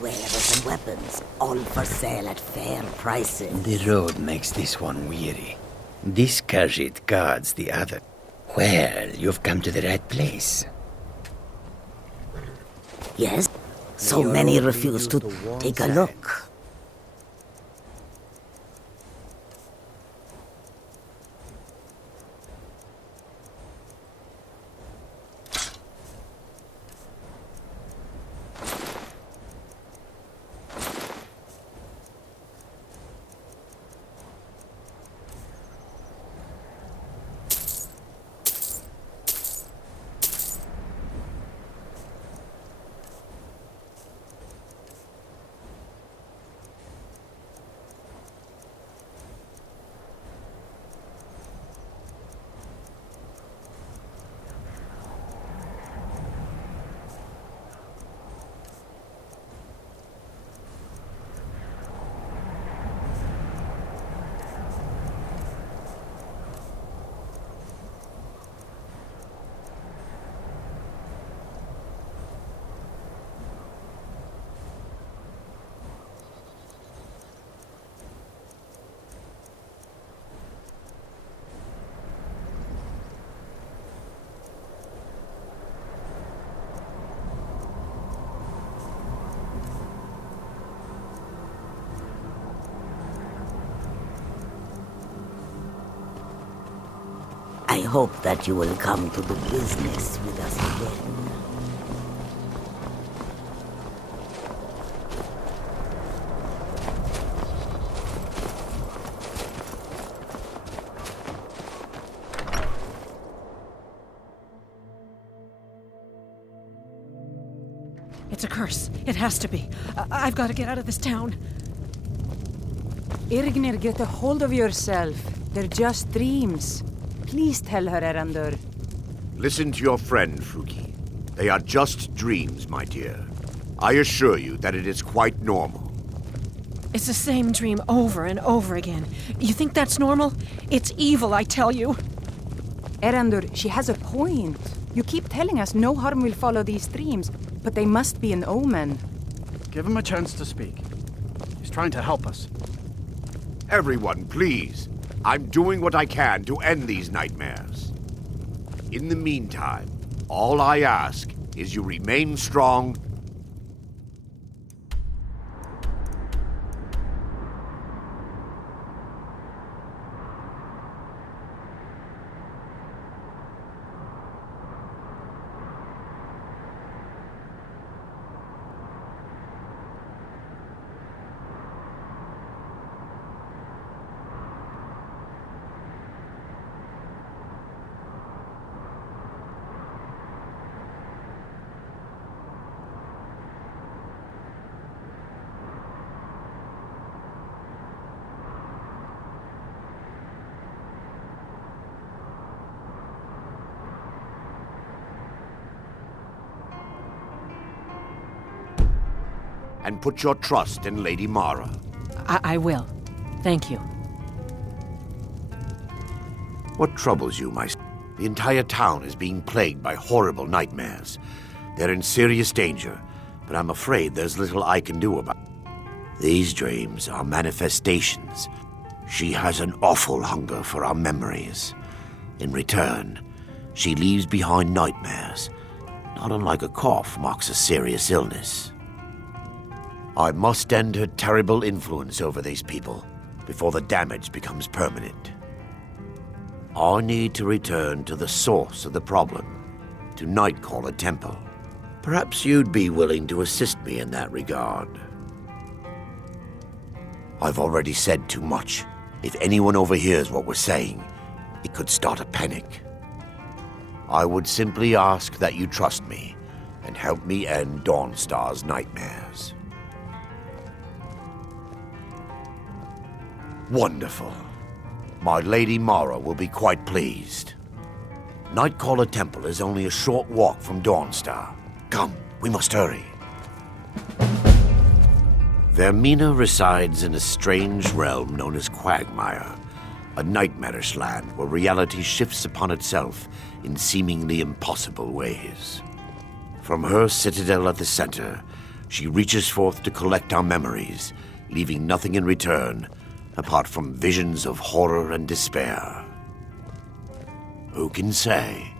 wares and weapons, all for sale at fair prices. The road makes this one weary. This Khajiit guards the other. Well, you've come to the right place. Yes? So many refuse to take a look. I hope that you will come to the business with us again. It's a curse. It has to be. I've got to get out of this town. Irgnir, get a hold of yourself. They're just dreams. Please tell her, Erandur. Listen to your friend, Fuki. They are just dreams, my dear. I assure you that it is quite normal. It's the same dream over and over again. You think that's normal? It's evil, I tell you. Erandur, she has a point. You keep telling us no harm will follow these dreams, but they must be an omen. Give him a chance to speak. He's trying to help us. Everyone, please. I'm doing what I can to end these nightmares. In the meantime, all I ask is you remain strong. And put your trust in Lady Mara. I will. Thank you. What troubles you, my son? The entire town is being plagued by horrible nightmares. They're in serious danger, but I'm afraid there's little I can do about it. These dreams are manifestations. She has an awful hunger for our memories. In return, she leaves behind nightmares, not unlike a cough marks a serious illness. I must end her terrible influence over these people before the damage becomes permanent. I need to return to the source of the problem, to Nightcaller Temple. Perhaps you'd be willing to assist me in that regard. I've already said too much. If anyone overhears what we're saying, it could start a panic. I would simply ask that you trust me and help me end Dawnstar's nightmares. Wonderful. My Lady Mara will be quite pleased. Nightcaller Temple is only a short walk from Dawnstar. Come, we must hurry. Vermina resides in a strange realm known as Quagmire, a nightmarish land where reality shifts upon itself in seemingly impossible ways. From her citadel at the center, She reaches forth to collect our memories, leaving nothing in return apart from visions of horror and despair. Who can say?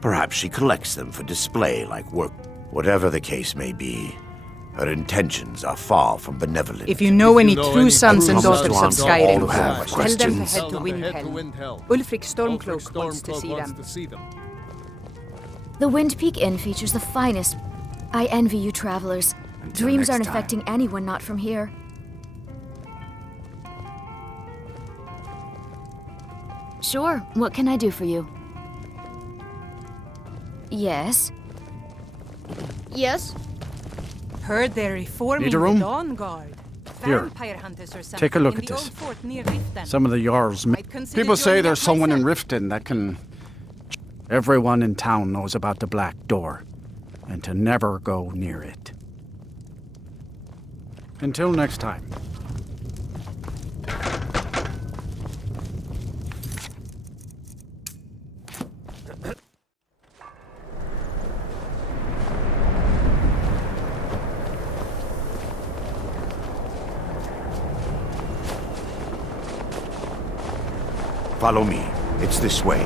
Perhaps she collects them for display like work. Whatever the case may be, her intentions are far from benevolent. If you know any know true any sons and true daughters of sons, all Skyrim, who have tell them to questions, head to Windhelm. Ulfric Stormcloak wants to see them. The Wind Peak Inn features the finest. I envy you travelers. Until Dreams next aren't time. affecting anyone not from here. Sure, what can I do for you? Yes? Yes? Heard they're reforming Need a room? the Dawn Guard. Here. Vampire hunters or something Take a look in at the this. old fort near Riften. Some of the Jarl's men. I'd consider People say joining there's up someone in myself. Riften that can... Everyone in town knows about the Black Door, and to never go near it. Until next time. Follow me. It's this way.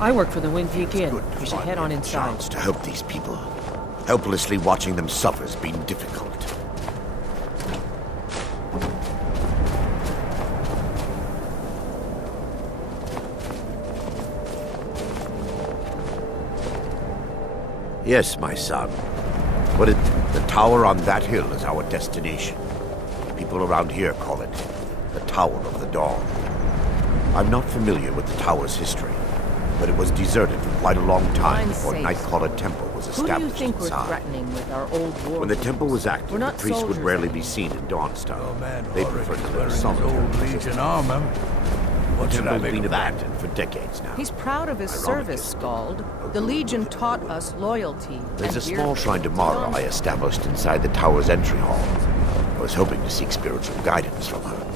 I work for the Wind Peak Inn. Good to You should find head on a inside. chance to help these people. Helplessly watching them suffer's been difficult. Yes, my son. But the tower on that hill is our destination. People around here call it the Tower of the Dawn. I'm not familiar with the tower's history, but it was deserted for quite a long time Mine's before safe. Nightcaller Temple was Who do you established think we're inside. threatening with our old war? When the temple was active, We're the not priests would soldiers rarely be anymore. seen in Dawnstone. Oh, man, They already preferred to declaring live his solitary old existence. Legion armor. What The should I temple's make been of that? abandoned for decades now. He's proud of his Ironically, service, Scald. The Legion taught us loyalty. There's a and small we're shrine to Mara I established inside the tower's entry hall. I was hoping to seek spiritual guidance from her.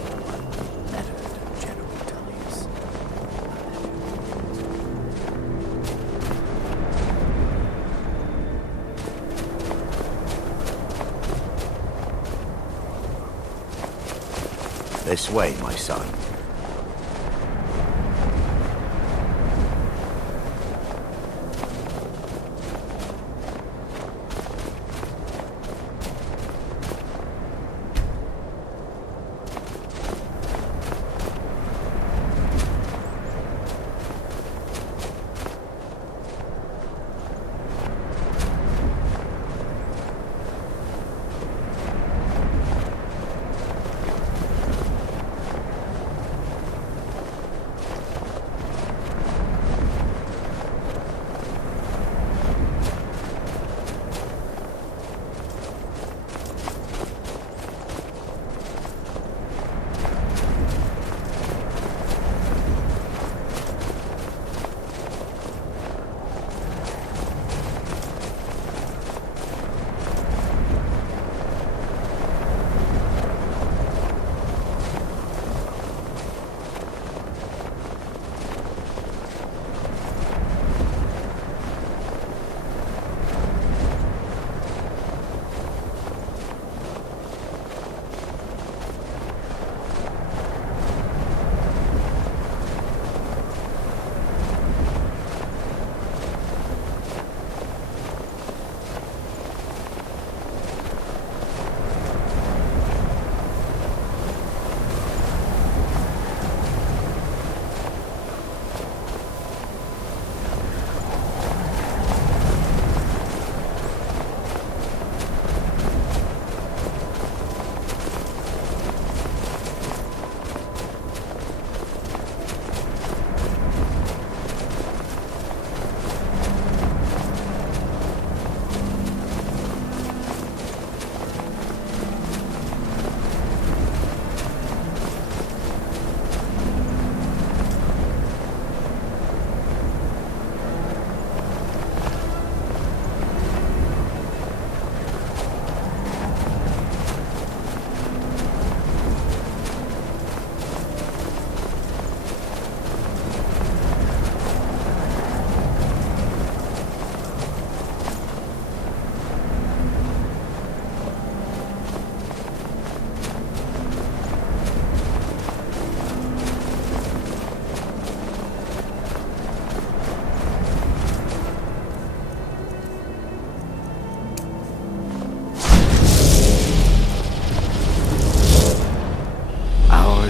This way, my son.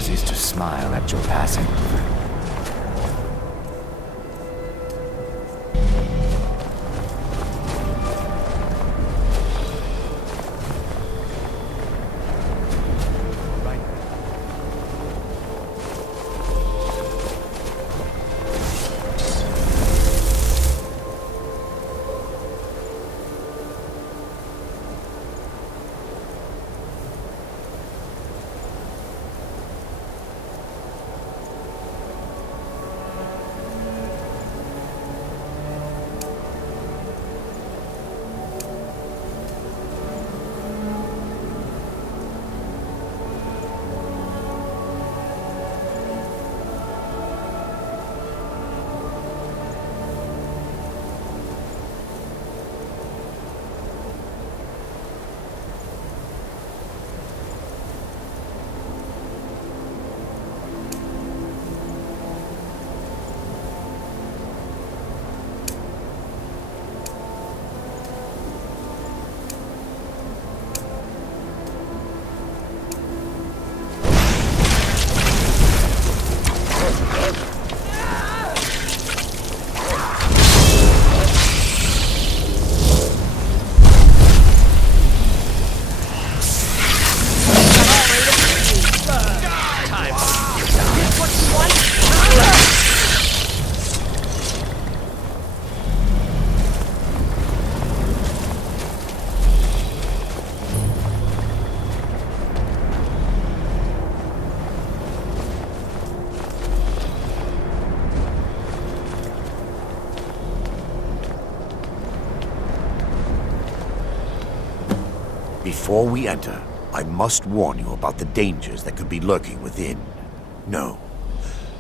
is to smile at your passing. Before we enter, I must warn you about the dangers that could be lurking within. No.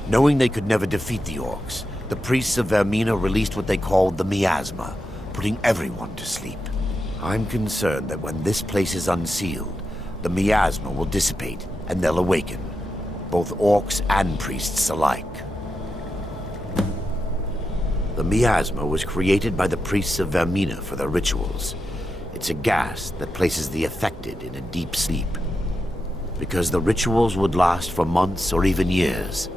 Knowing they could never defeat the orcs, the priests of Vermina released what they called the miasma, putting everyone to sleep. I'm concerned that when this place is unsealed, the miasma will dissipate and they'll awaken, both orcs and priests alike. The miasma was created by the priests of Vermina for their rituals. It's a gas that places the affected in a deep sleep. Because the rituals would last for months or even years,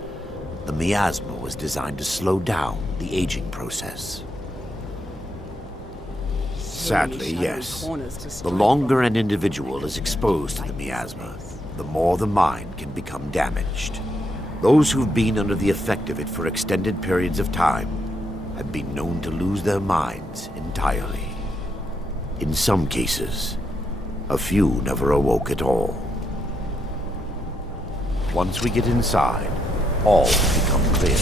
the miasma was designed to slow down the aging process. Sadly, yes. The longer an individual is exposed to the miasma, the more the mind can become damaged. Those who've been under the effect of it for extended periods of time have been known to lose their minds entirely. In some cases, a few never awoke at all. Once we get inside, all will become clear.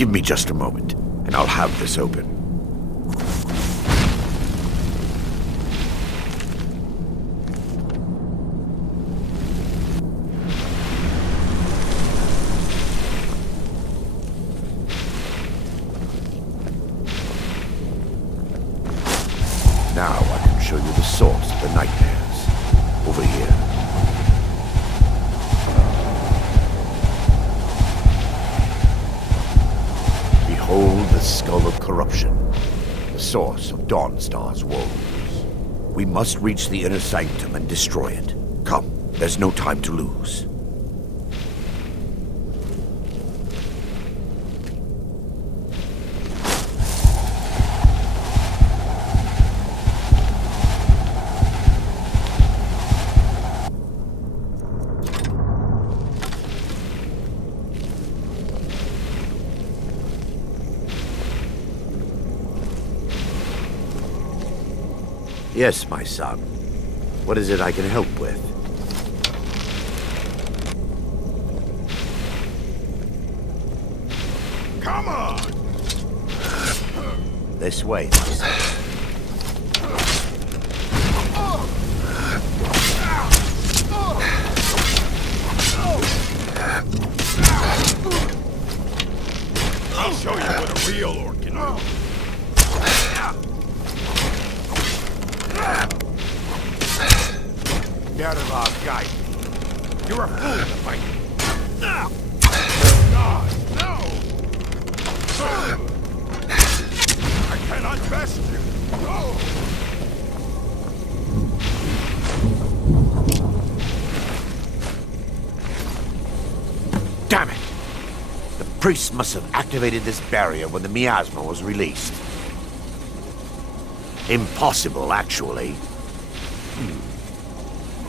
Give me just a moment, and I'll have this open. Now I can show you the source of the nightmares. Over here. Behold the skull of corruption, the source of Dawnstar's woes. We must reach the inner sanctum and destroy it. Come, there's no time to lose. Yes, my son. What is it I can help with? Come on! This way, my son. I'll show you what a real orc can do. Get out of our guy. You're a fool to fight. God, no! I cannot best you. No! Damn it! The priest must have activated this barrier when the miasma was released. Impossible, actually.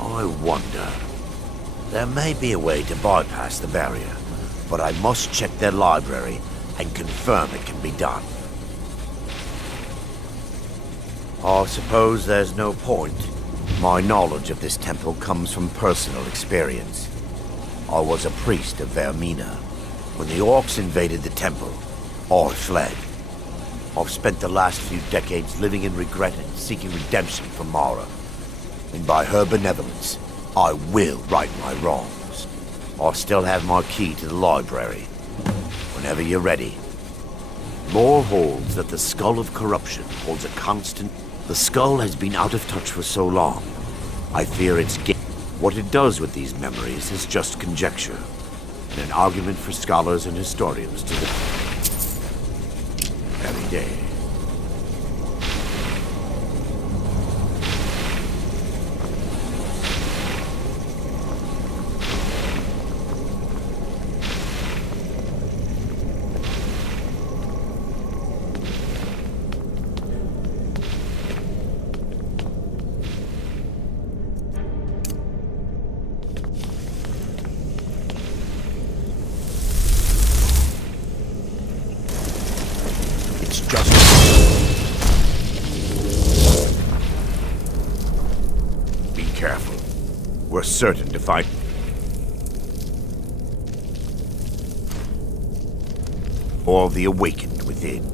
I wonder. There may be a way to bypass the barrier, but I must check their library and confirm it can be done. I suppose there's no point. My knowledge of this temple comes from personal experience. I was a priest of Vermina. When the orcs invaded the temple, I fled. I've spent the last few decades living in regret and seeking redemption from Mara. And by her benevolence, I will right my wrongs. I still have my key to the library. Whenever you're ready. Lore holds that the skull of corruption holds a constant... The skull has been out of touch for so long. I fear it's... What it does with these memories is just conjecture, and an argument for scholars and historians to the... Every day. Be careful. We're certain to find... All the awakened within.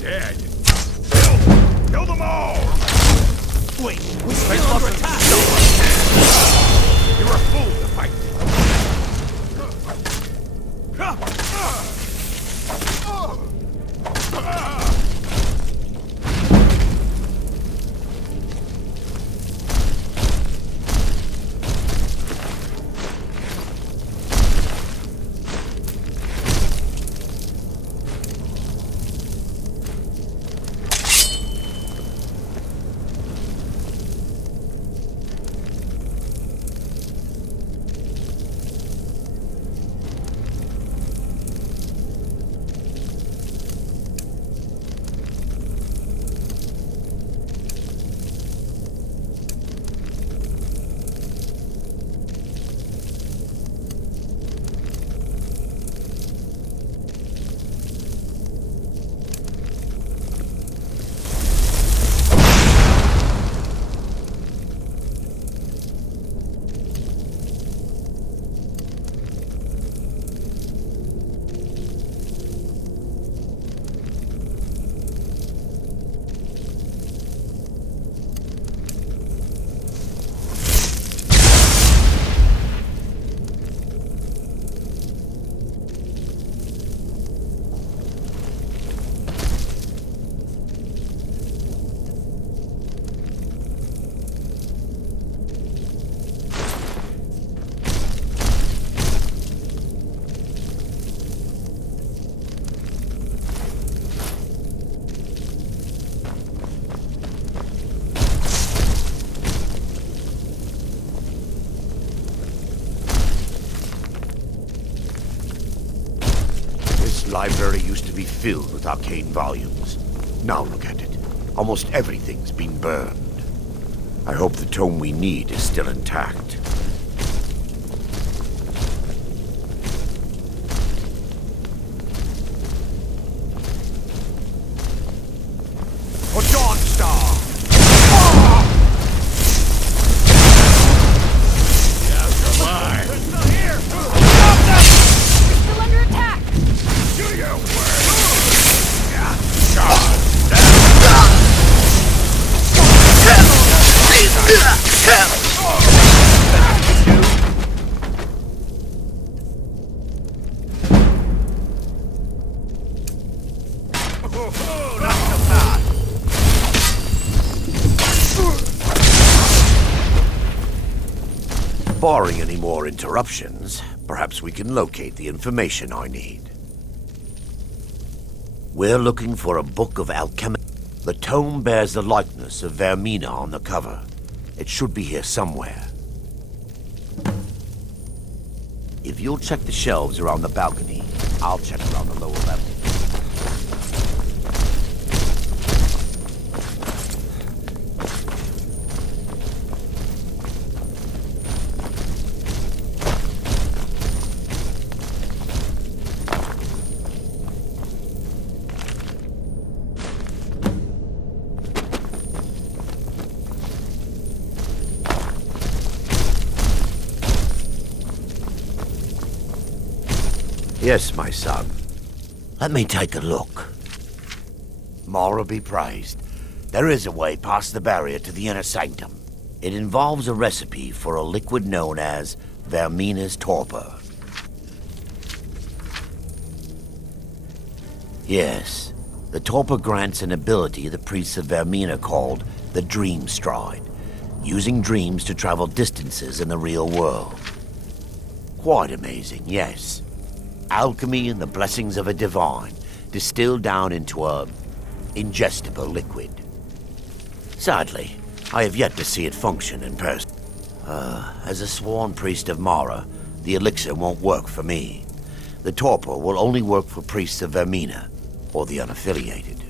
Dead. Kill them all! Wait, we're still under attack! library used to be filled with arcane volumes. Now look at it. Almost everything's been burned. I hope the tome we need is still intact. For Dawnstar! Barring any more interruptions, perhaps we can locate the information I need. We're looking for a book of alchemy. The tome bears the likeness of Vermina on the cover. It should be here somewhere. If you'll check the shelves around the balcony, I'll check around the lower level. Yes, my son. Let me take a look. Mara be praised. There is a way past the barrier to the inner sanctum. It involves a recipe for a liquid known as Vermina's torpor. Yes, the torpor grants an ability the priests of Vermina called the Dream Stride, using dreams to travel distances in the real world. Quite amazing, yes. Alchemy and the blessings of a divine, distilled down into a ingestible liquid. Sadly, I have yet to see it function in person. As a sworn priest of Mara, the elixir won't work for me. The torpor will only work for priests of Vermina, or the unaffiliated.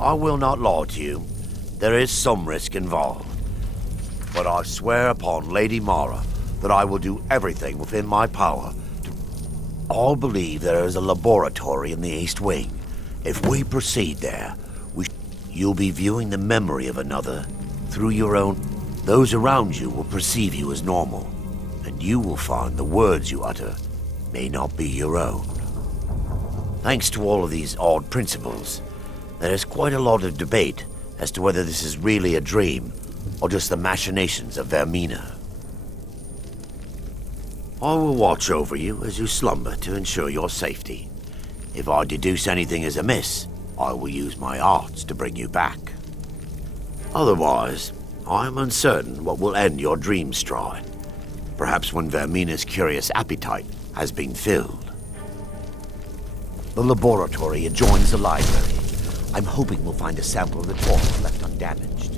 I will not lie to you. There is some risk involved. But I swear upon Lady Mara that I will do everything within my power to... All believe there is a laboratory in the East Wing. If we proceed there, you'll be viewing the memory of another through your own... Those around you will perceive you as normal, and you will find the words you utter may not be your own. Thanks to all of these odd principles, there is quite a lot of debate as to whether this is really a dream or just the machinations of Vermina. I will watch over you as you slumber to ensure your safety. If I deduce anything is amiss, I will use my arts to bring you back. Otherwise, I am uncertain what will end your dream stride. Perhaps when Vermina's curious appetite has been filled. The laboratory adjoins the library. I'm hoping we'll find a sample of the torpor left undamaged.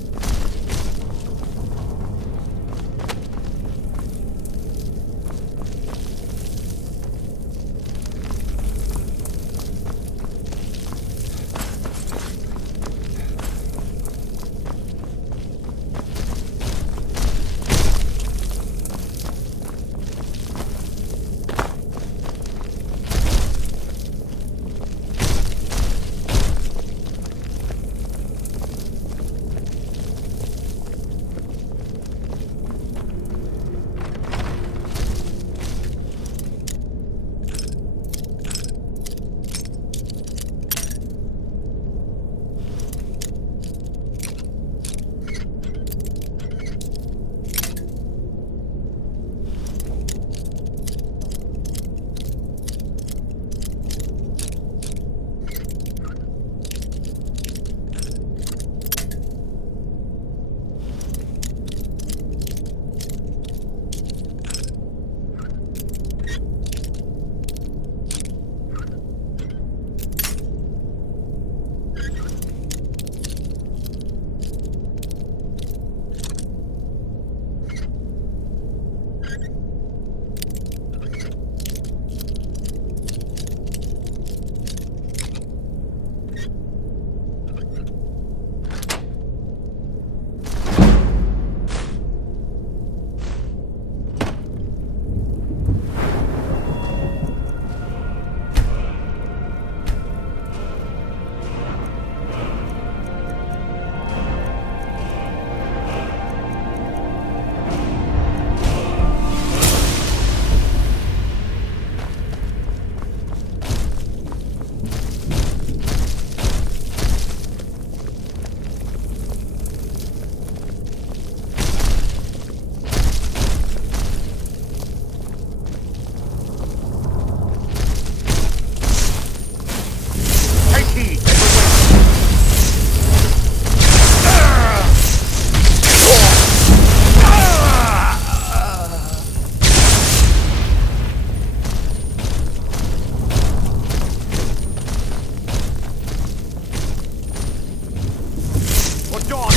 For Dawn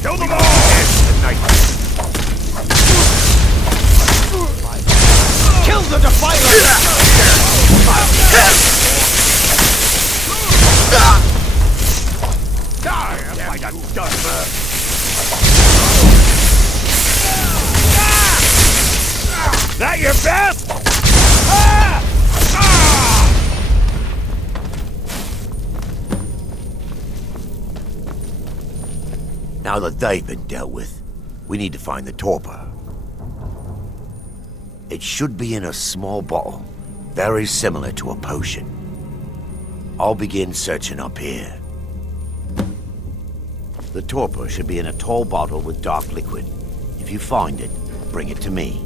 Kill them all! Kill the Defiler! Die, like a dustbird! That your best? Now that they've been dealt with, we need to find the torpor. It should be in a small bottle, very similar to a potion. I'll begin searching up here. The torpor should be in a tall bottle with dark liquid. If you find it, bring it to me.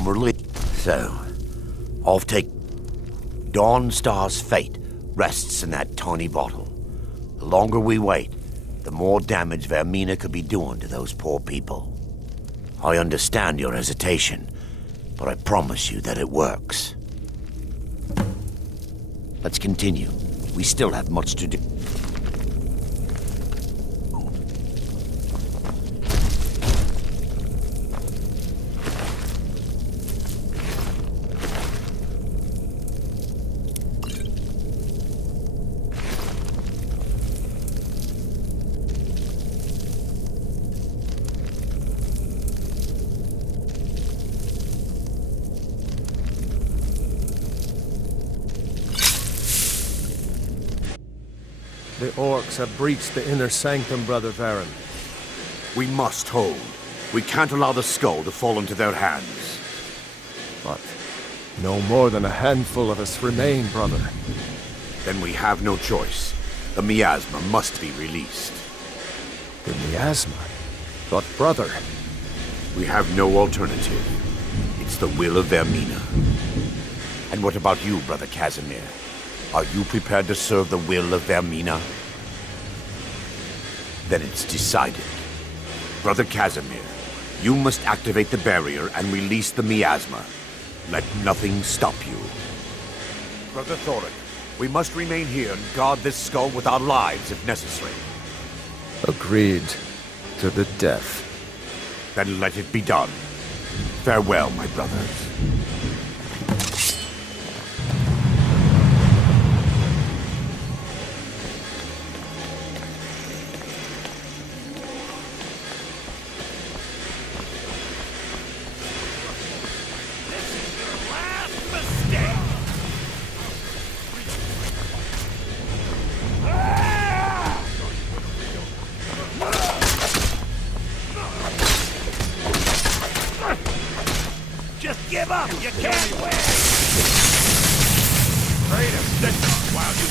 I'm relieved. So, I'll take... Dawnstar's fate rests in that tiny bottle. The longer we wait, the more damage Vermina could be doing to those poor people. I understand your hesitation, but I promise you that it works. Let's continue. We still have much to do. The orcs have breached the inner sanctum, Brother Varen. We must hold. We can't allow the skull to fall into their hands. But no more than a handful of us remain, brother. Then we have no choice. The miasma must be released. The miasma? But brother... We have no alternative. It's the will of Vermina. And what about you, Brother Casimir? Are you prepared to serve the will of Vermina? Then it's decided. Brother Casimir, you must activate the barrier and release the miasma. Let nothing stop you. Brother Thoric, we must remain here and guard this skull with our lives if necessary. Agreed. to the death. Then let it be done. Farewell, my brothers. Just give up! You can't win! Trade him this while you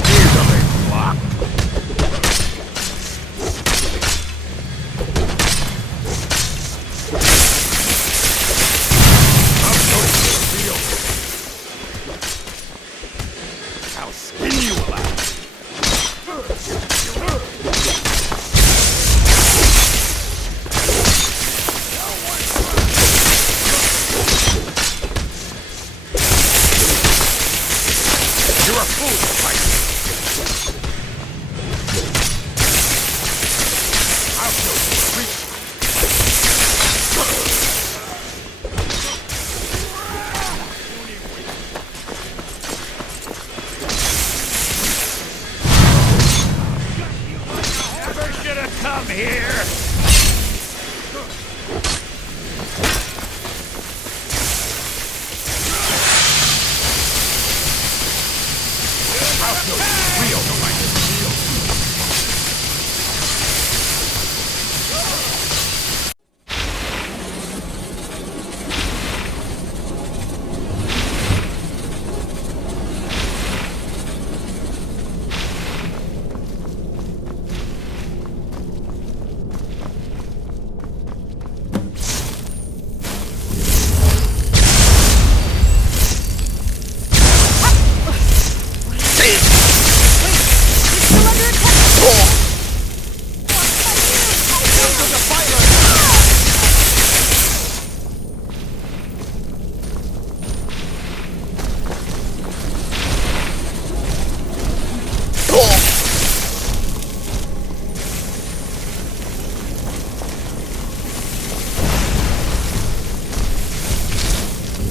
easily blocked. I'll go to the field. I'll skin you alive. You're a fool, fight! I'll show you a reach. Never should have come here! I'll show you real fight.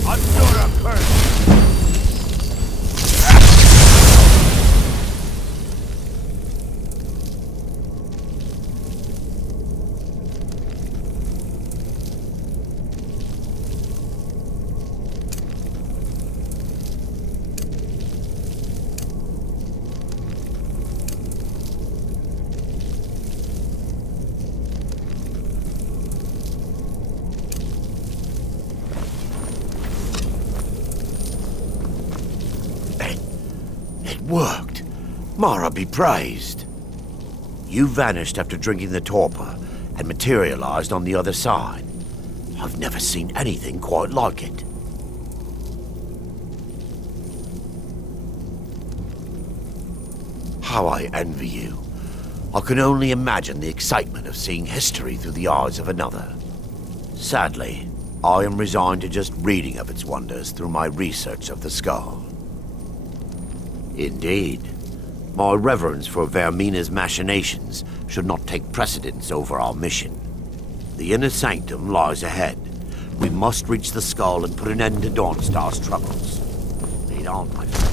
Under a curse! It worked. Mara be praised. You vanished after drinking the torpor and materialized on the other side. I've never seen anything quite like it. How I envy you. I can only imagine the excitement of seeing history through the eyes of another. Sadly, I am resigned to just reading of its wonders through my research of the skull. Indeed. My reverence for Vermina's machinations should not take precedence over our mission. The inner sanctum lies ahead. We must reach the skull and put an end to Dawnstar's troubles. Lead on, my friend.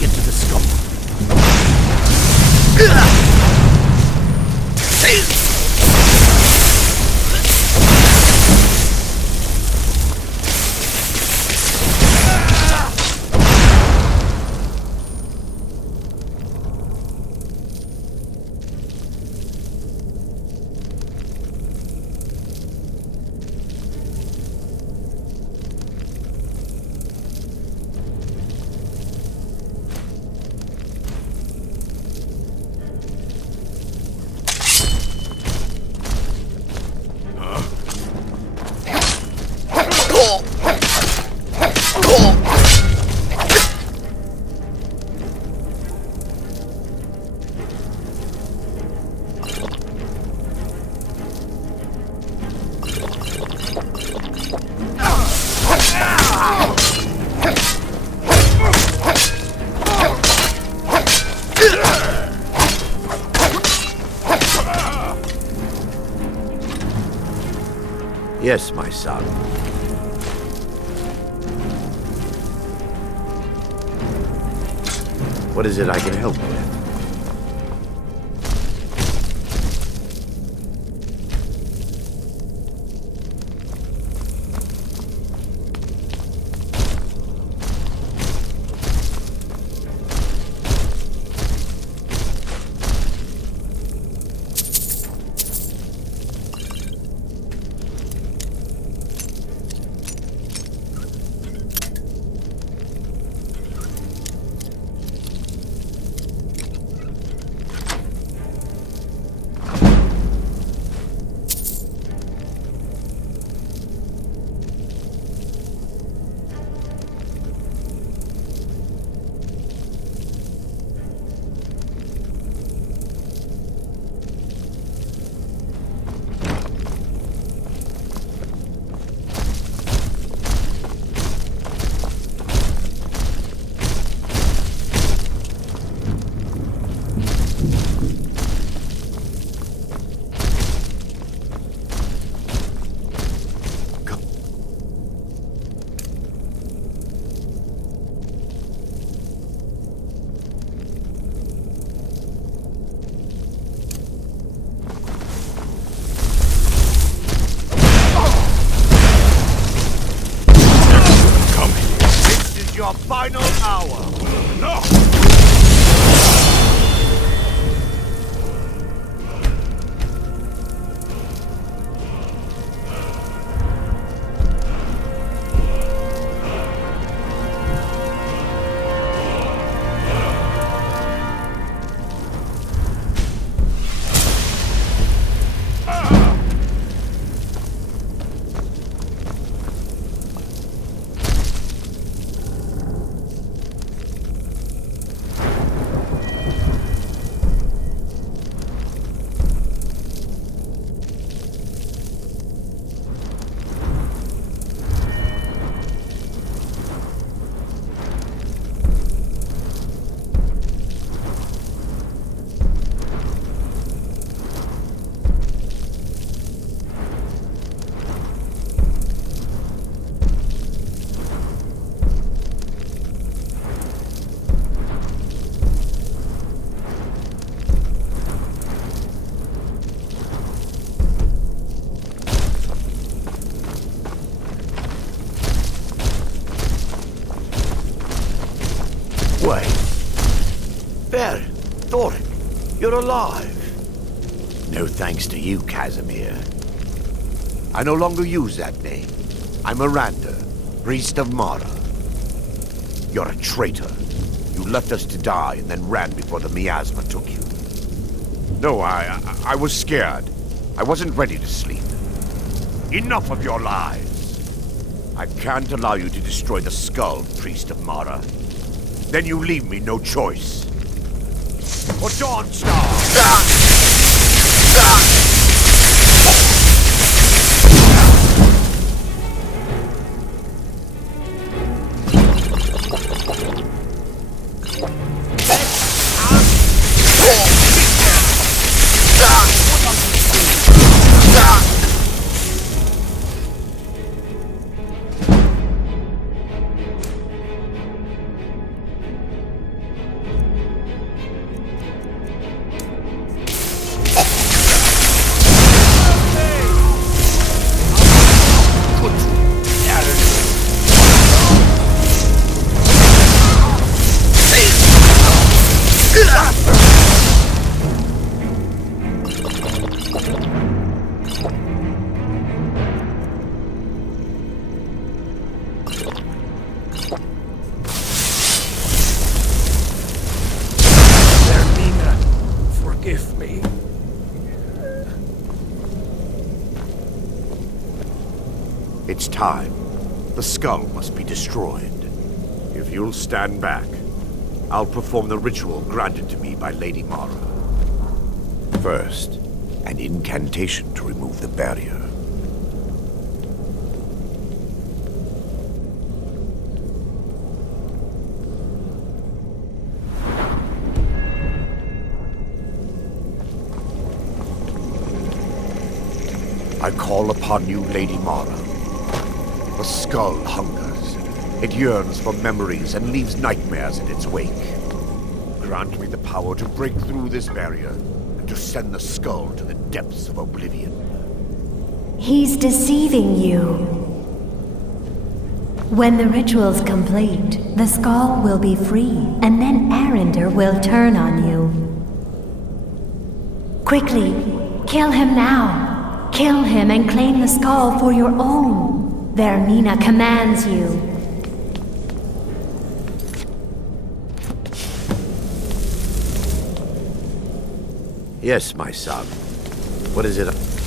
Get to the skull. Yes, my son. What is it I can help with? Your final hour. No! Wait. Baron, Thorin, you're alive. No thanks to you, Casimir. I no longer use that name. I'm Miranda, priest of Mara. You're a traitor. You left us to die and then ran before the miasma took you. No, I was scared. I wasn't ready to sleep. Enough of your lies. I can't allow you to destroy the skull, priest of Mara. Then you leave me no choice. For Dawnstar! Forgive me. It's time. The skull must be destroyed. If you'll stand back, I'll perform the ritual granted to me by Lady Mara. First, an incantation to remove the barrier. I call upon you, Lady Mara. The skull hungers. It yearns for memories and leaves nightmares in its wake. Grant me the power to break through this barrier and to send the skull to the depths of oblivion. He's deceiving you. When the ritual's complete, the skull will be free, and then Arender will turn on you. Quickly, kill him now. Kill him and claim the skull for your own. Vermina commands you. Yes, my son. What is it?